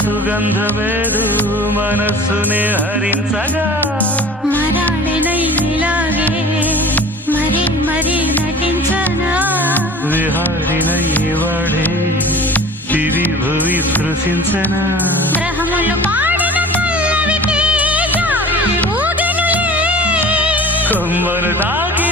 సుగంధమేదు మనస్సునే హరించగా మరాళనైలాగే మరీ మరీ నటించనా విహారినయ్యేవాడే దివి భువి స్పృశించనా గ్రహములు పాడిన పల్లవికి జాబిలి ఊగెనులే కొమ్మలు తాకి